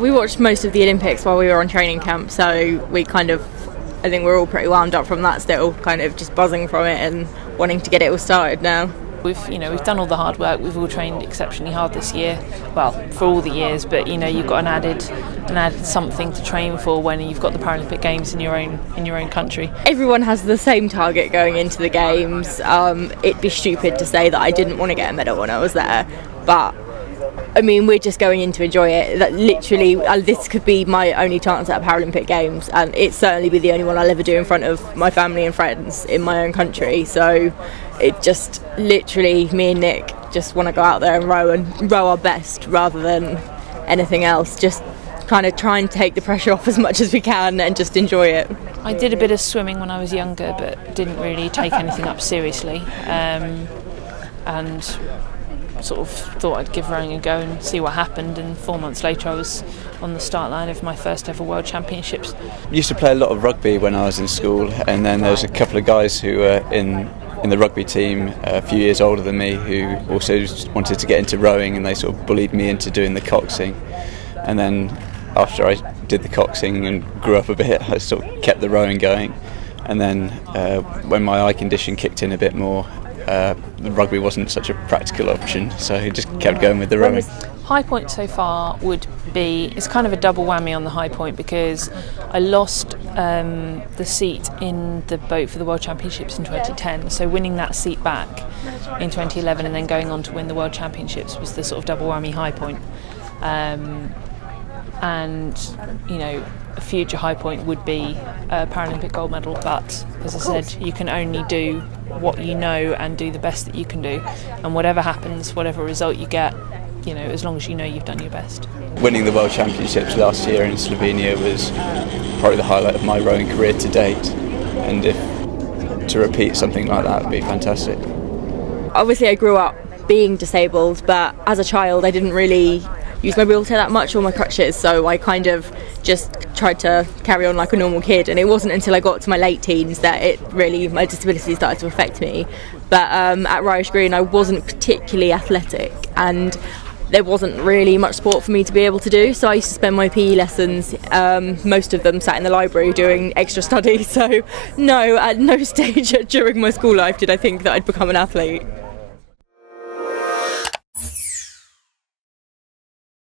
We watched most of the Olympics while we were on training camp, so I think we're all pretty wound up from that still, kind of just buzzing from it and wanting to get it all started now. We've done all the hard work. We've all trained exceptionally hard this year. Well, for all the years, but you've got an added something to train for when you've got the Paralympic Games in your own country. Everyone has the same target going into the games. It'd be stupid to say that I didn't want to get a medal when I was there, but I mean, we're just going in to enjoy it. That literally, this could be my only chance at a Paralympic Games, and it'd certainly be the only one I'll ever do in front of my family and friends in my own country. So it just literally, me and Nick just want to go out there and row our best rather than anything else. Just kind of try and take the pressure off as much as we can and just enjoy it. I did a bit of swimming when I was younger, but didn't really take anything up seriously, and sort of thought I'd give rowing a go and see what happened, and 4 months later I was on the start line of my first ever World Championships. I used to play a lot of rugby when I was in school, and then there was a couple of guys who were in the rugby team a few years older than me who also wanted to get into rowing, and they sort of bullied me into doing the coxing. And then after I did the coxing and grew up a bit, I sort of kept the rowing going. And then when my eye condition kicked in a bit more, the rugby wasn't such a practical option, so I just kept going with the rowing. High point so far would be, it's kind of a double whammy on the high point, because I lost the seat in the boat for the World Championships in 2010, so winning that seat back in 2011 and then going on to win the World Championships was the sort of double whammy high point. And a future high point would be a Paralympic gold medal, but as I said, you can only do what you know and do the best that you can do, and whatever happens, whatever result you get, as long as you know you've done your best. Winning the World Championships last year in Slovenia was probably the highlight of my rowing career to date, and if to repeat something like that would be fantastic. Obviously I grew up being disabled, but as a child I didn't really use my wheelchair that much or my crutches, so I kind of just tried to carry on like a normal kid, and it wasn't until I got to my late teens that my disability started to affect me. But at Rice Green I wasn't particularly athletic, and there wasn't really much sport for me to be able to do, so I used to spend my PE lessons, most of them sat in the library doing extra study, so no, at no stage during my school life did I think that I'd become an athlete.